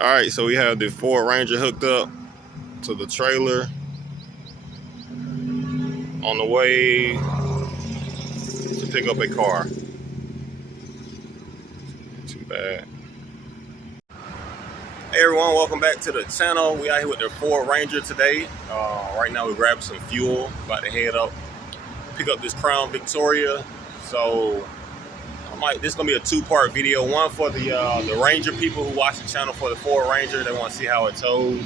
All right, so we have the Ford Ranger hooked up to the trailer on the way to pick up a car. Too bad. Hey everyone, welcome back to the channel. We out here with the Ford Ranger today. Right now we're grabbing some fuel, about to head up, pick up this Crown Victoria. So this is gonna be a two-part video. One for the Ranger people who watch the channel for the Ford Ranger. They want to see how it tows.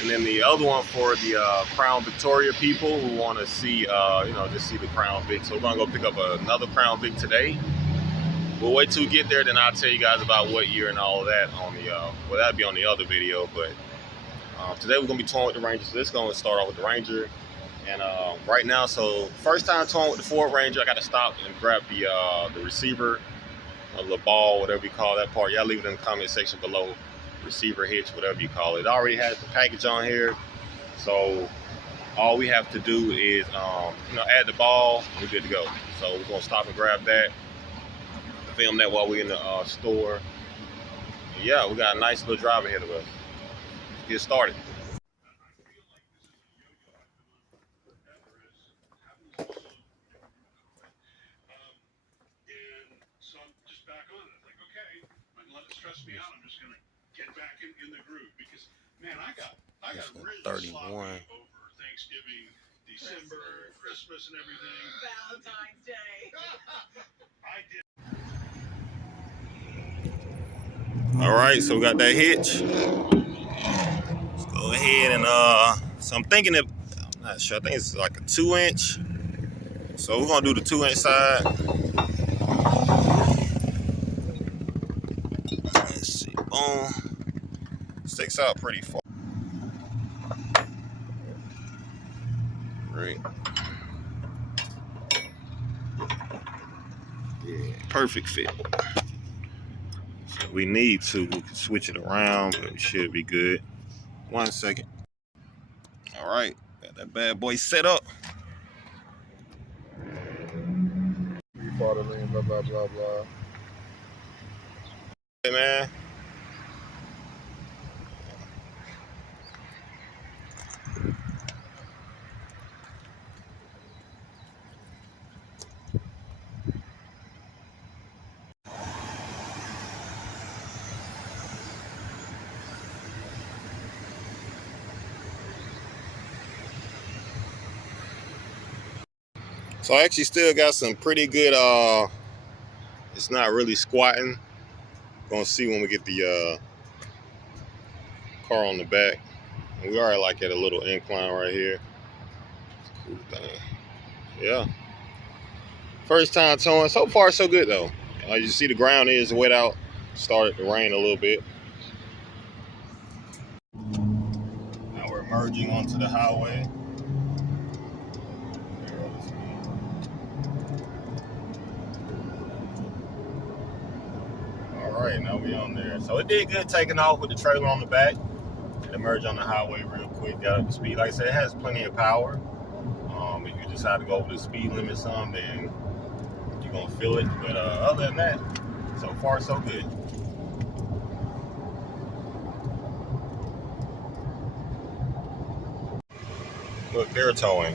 And then the other one for the Crown Victoria people who want to see, just see the Crown Vic. So we're gonna go pick up another Crown Vic today. We'll wait till we get there, then I'll tell you guys about what year and all of that on the, well, that'll be on the other video. But today we're gonna be towing with the Ranger. So let's go and start off with the Ranger. And right now, so first time towing with the Ford Ranger, I got to stop and grab the receiver, the ball, whatever you call that part. Y'all leave it in the comment section below. Receiver hitch, whatever you call it. It already has the package on here, so all we have to do is add the ball. We're good to go. So we're gonna stop and grab that, film that while we're in the store. And yeah, we got a nice little drive ahead of us. Let's get started. Stress me out. I'm just gonna get back in the groove because man, I got really 31 over Thanksgiving, December, Christmas and everything. Valentine's Day. I did. All right, so we got that hitch. Let's go ahead and so I'm thinking I'm not sure. I think it's like a 2-inch. So we're gonna do the 2-inch side. Let's see. Boom. Sticks out pretty far. Great. Yeah, perfect fit. So we need to, we can switch it around, but it should be good. 1 second. All right, got that bad boy set up. Blah, blah, blah, blah, blah. Hey, man. So I actually still got some pretty good, it's not really squatting. Gonna see when we get the car on the back. And we are like at a little incline right here. Cool thing. Yeah. First time towing. So far so good though. You see the ground is wet out. Started to rain a little bit. Now we're merging onto the highway. Alright, now we on there. So it did good taking off with the trailer on the back. It merged on the highway real quick, got up to speed. Like I said, it has plenty of power. If you decide to go over the speed limit some, then you're gonna feel it. But other than that, so far so good. Look, they're towing.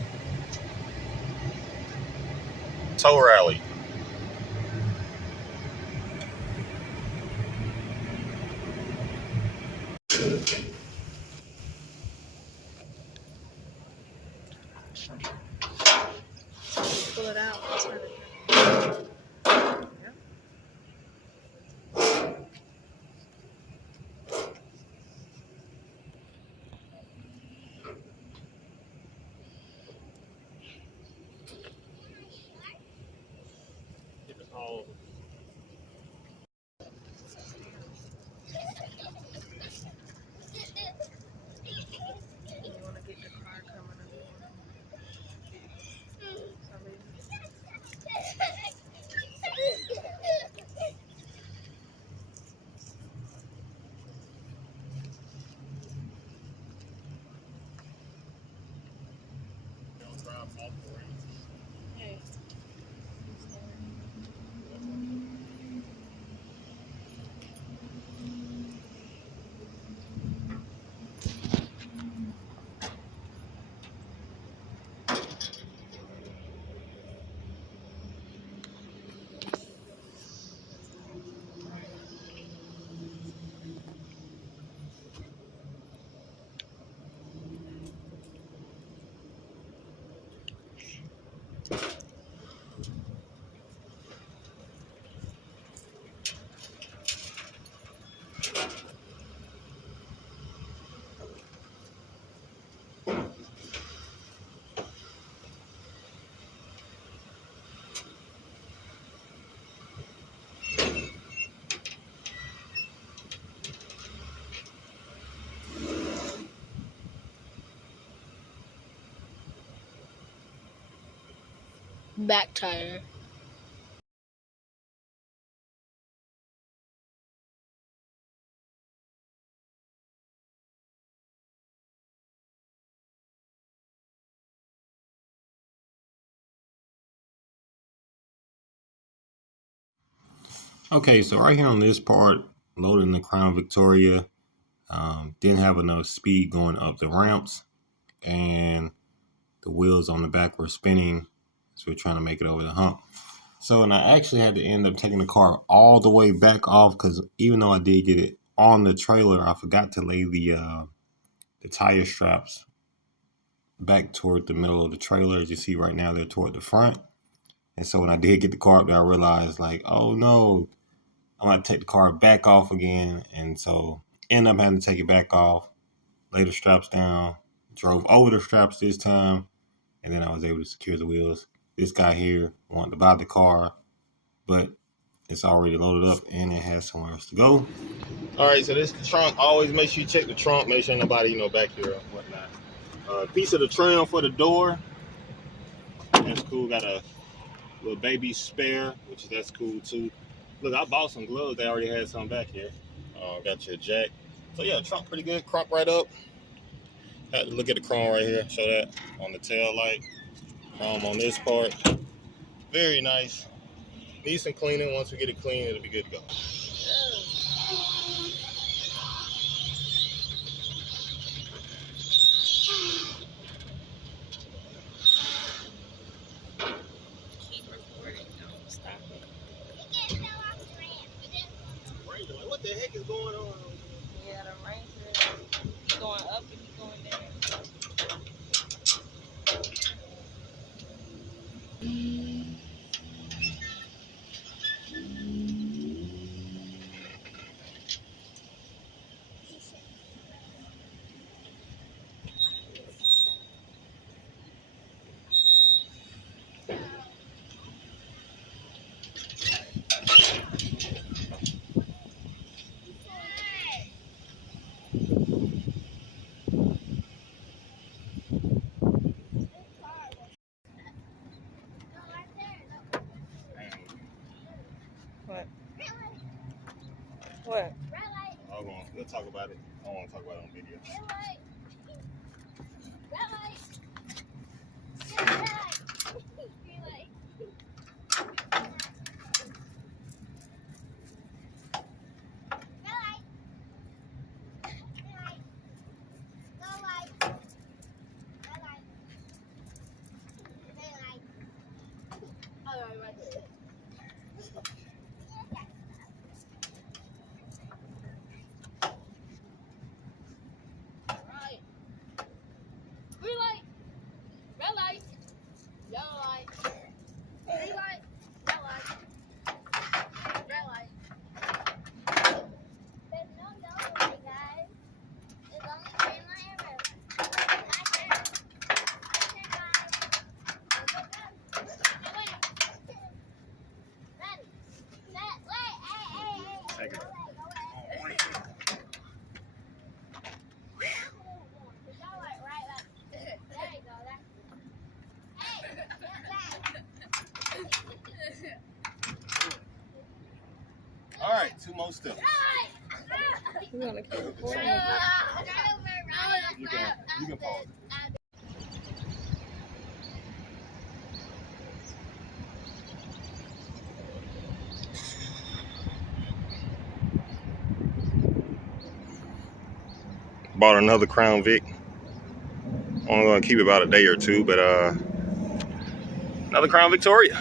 Tow rally. Pull it out. back tire. Okay, so right here on this part, loading the Crown Victoria, didn't have enough speed going up the ramps, and the wheels on the back were spinning, so we're trying to make it over the hump. So, and I actually had to end up taking the car all the way back off because even though I did get it on the trailer, I forgot to lay the tire straps back toward the middle of the trailer. As you see right now, they're toward the front. And so when I did get the car up there, I realized like, oh no, I'm going to take the car back off again. And so end up having to take it back off, lay the straps down, drove over the straps this time, and then I was able to secure the wheels. This guy here wanted to buy the car, but it's already loaded up and it has somewhere else to go. All right, so this is the trunk. Always make sure you check the trunk, make sure nobody, back here or whatnot. Piece of the trim for the door. That's cool. Got a little baby spare, that's cool too. Look, I bought some gloves. They already had some back here. Got your jack. So yeah, trunk pretty good. Crop right up. Had to look at the chrome right here. Show that on the tail light. Chrome on this part. Very nice. Needs some cleaning. Once we get it clean, it'll be good to go. What the heck is going on? Yeah, the Ranger is going up and he's going down. What? We'll talk about it. I don't want to talk about it on video. All right, 2 more steps. We're gonna keep recording. You can pause. Bought another Crown Vic. Only gonna keep it about a day or two, but another Crown Victoria.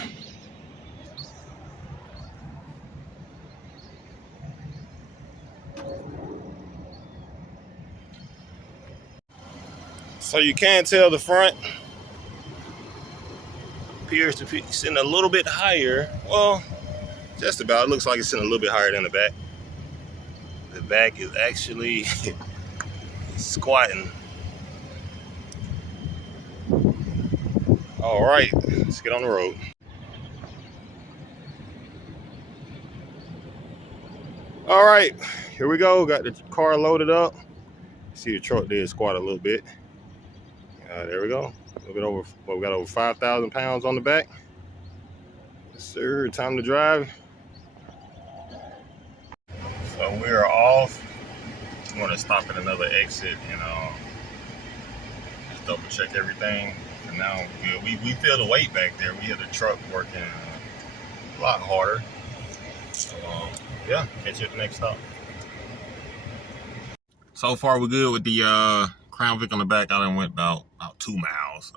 So you can tell the front appears to be sitting a little bit higher. Well, just about. It looks like it's sitting a little bit higher than the back. The back is actually squatting. All right, let's get on the road. All right, here we go. Got the car loaded up. See the truck did squat a little bit. There we go. A little bit over, well, we got over 5,000 pounds on the back. Sir, time to drive. So we are off. I'm gonna stop at another exit and just double check everything. For now, we feel the weight back there. We had the truck working a lot harder. So yeah, catch you at the next stop. So far we're good with the Crown Vic on the back. I done went about 2 miles.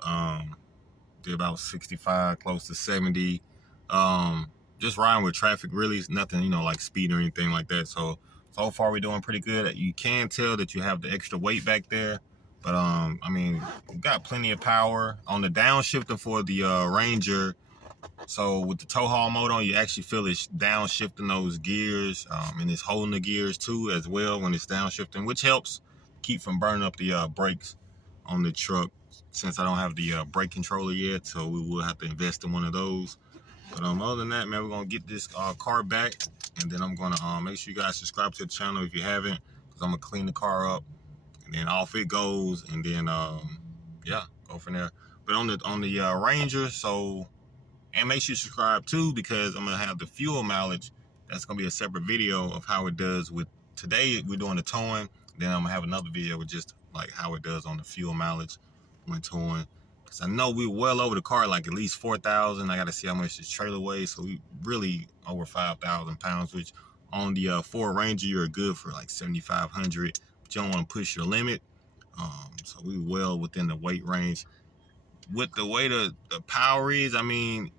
Did about 65, close to 70. Just riding with traffic, really nothing, like speed or anything like that. So far we're doing pretty good. You can tell that you have the extra weight back there, but I mean, we've got plenty of power on the downshifter for the Ranger. So with the tow haul mode on, you actually feel it's downshifting those gears, and it's holding the gears too as well when it's downshifting, which helps keep from burning up the brakes on the truck. Since I don't have the brake controller yet, so we will have to invest in one of those. But other than that, man, we're gonna get this car back, and then I'm gonna make sure you guys subscribe to the channel if you haven't, because I'm gonna clean the car up, and then off it goes, and then yeah, go from there. But on the Ranger, and make sure you subscribe too, because I'm gonna have the fuel mileage. That's gonna be a separate video of how it does with today. We're doing the towing. Then I'm gonna have another video with just like how it does on the fuel mileage when towing. Cause I know we're well over the car, like at least 4,000. I gotta see how much this trailer weighs. So we really over 5,000 pounds, which on the Ford Ranger, you're good for like 7,500, but you don't want to push your limit. So we well within the weight range. With the way the power is, I mean,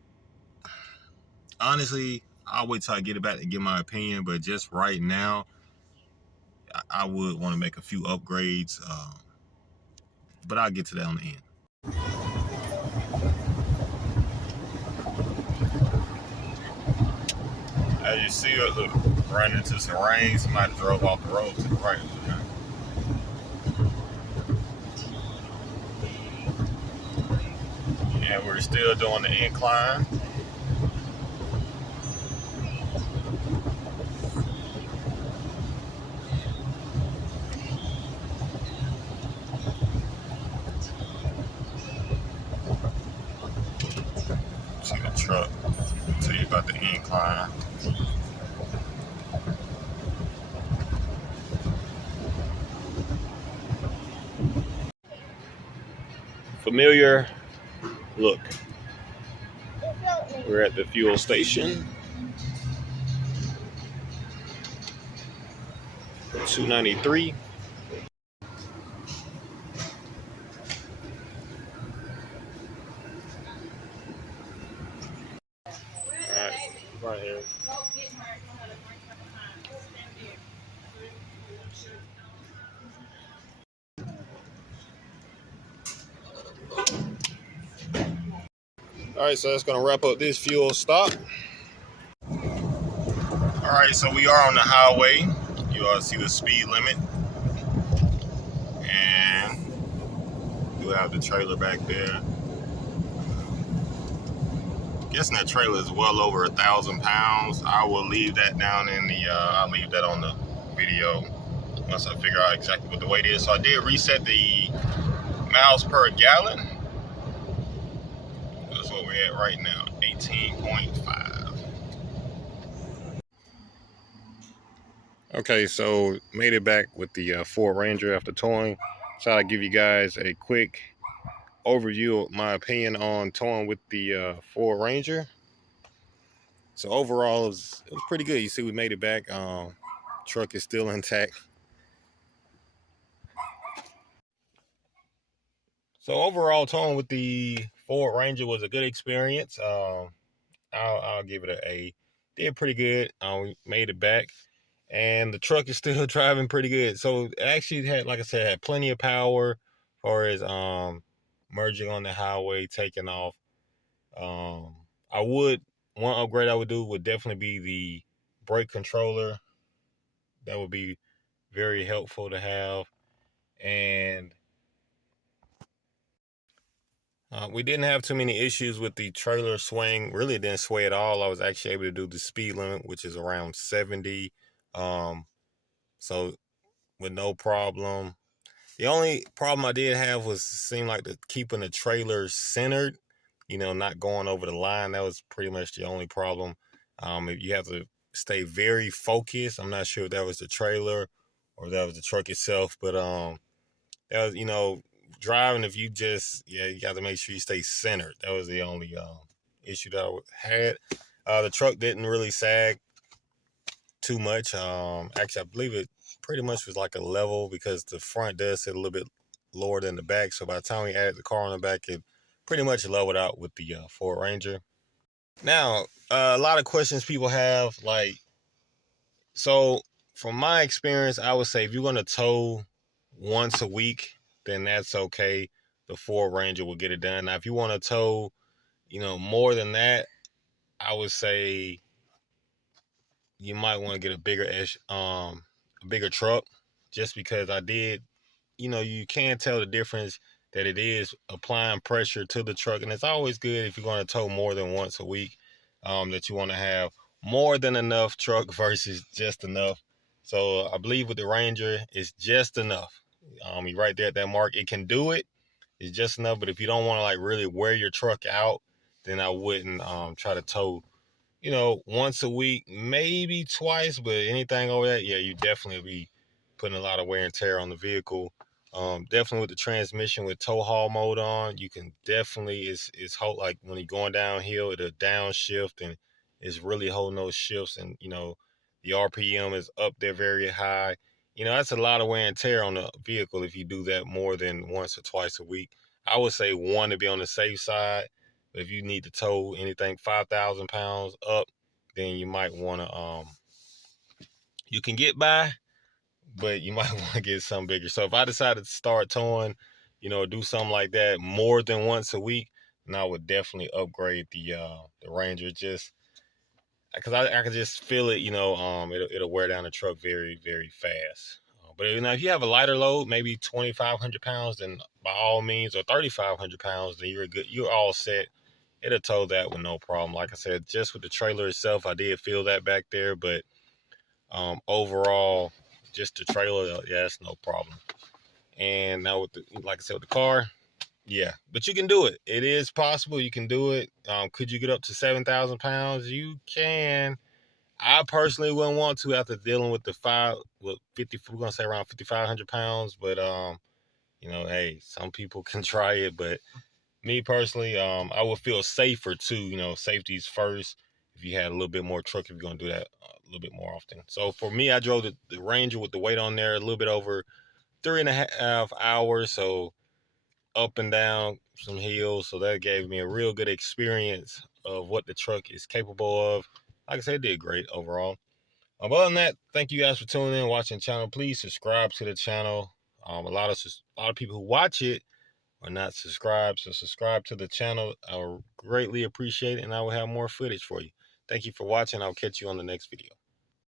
honestly, I'll wait till I get it back to give my opinion, but just right now, I would want to make a few upgrades, but I'll get to that on the end. As you see, look, running into some rain. Somebody drove off the road to the right. And we're still doing the incline. See the truck. Tell you about the incline. Familiar look. We're at the fuel station. 293. Alright, right here. Alright, so that's gonna wrap up this fuel stop. Alright, so we are on the highway. You all see the speed limit. And you have the trailer back there. Guessing that trailer is well over 1,000 pounds. I will leave that down in the, I'll leave that on the video once I figure out exactly what the weight is. So I did reset the miles per gallon. That's what we're at right now, 18.5. Okay, so made it back with the Ford Ranger after towing. So I'll give you guys a quick overview of my opinion on towing with the Ford Ranger. So overall, it was pretty good. You see, we made it back. Truck is still intact. So overall, towing with the Ford Ranger was a good experience. I'll give it an A. Did pretty good. We made it back, and the truck is still driving pretty good. So it actually had, like I said, had plenty of power as far as merging on the highway, taking off. One upgrade I would do would definitely be the brake controller. That would be very helpful to have. And we didn't have too many issues with the trailer swing. Really didn't sway at all. I was actually able to do the speed limit, which is around 70. So with no problem. The only problem I did have was seemed like keeping the trailer centered. not going over the line. That was pretty much the only problem. If you have to stay very focused. I'm not sure if that was the trailer or if that was the truck itself, but that was, driving, if you you got to make sure you stay centered. That was the only issue that I had. The truck didn't really sag too much. Actually, I believe it pretty much was like a level because the front does sit a little bit lower than the back. So by the time we added the car on the back, it pretty much leveled out with the Ford Ranger. Now, a lot of questions people have, so from my experience, I would say if you're going to tow once a week, then that's okay. The Ford Ranger will get it done. Now, if you want to tow, more than that, I would say you might want to get a bigger truck, just because I did, you can tell the difference that it is applying pressure to the truck. And it's always good if you're going to tow more than once a week, that you want to have more than enough truck versus just enough. So I believe with the Ranger, it's just enough. You're right there at that mark. It can do it. It's just enough. But if you don't want to really wear your truck out, then I wouldn't try to tow, once a week, maybe twice. But anything over that, yeah, you definitely be putting a lot of wear and tear on the vehicle. Definitely with the transmission with tow haul mode on, you can definitely, it's like when you're going downhill, it'll downshift and it's really holding those shifts, and the RPM is up there very high. That's a lot of wear and tear on the vehicle if you do that more than once or twice a week. I would say one to be on the safe side. But if you need to tow anything 5,000 pounds up, then you might want to, you can get by, but you might want to get something bigger. So if I decided to start towing, do something like that more than once a week, then I would definitely upgrade the Ranger, just because I could just feel it, it'll wear down the truck very, very fast. But if you have a lighter load, maybe 2,500 pounds, then by all means, or 3,500 pounds, then you're all set. It'll tow that with no problem. Like I said, just with the trailer itself, I did feel that back there, but overall, just the trailer, yeah, that's no problem. And now like I said, with the car, yeah, but you can do it. It is possible. You can do it. Could you get up to 7,000 pounds? You can. I personally wouldn't want to after dealing with 50. We're gonna say around 5,500 pounds. But hey, some people can try it. But me personally, I would feel safer too. Safety's first. If you had a little bit more truck, if you're gonna do that a little bit more often. So for me, I drove the Ranger with the weight on there a little bit over 3.5 hours. So up and down some hills, so that gave me a real good experience of what the truck is capable of. Like I said, it did great overall. Other than that, thank you guys for tuning in and watching the channel. Please subscribe to the channel. A lot of people who watch it are not subscribed, so subscribe to the channel. I would greatly appreciate it, and I will have more footage for you. Thank you for watching. I'll catch you on the next video.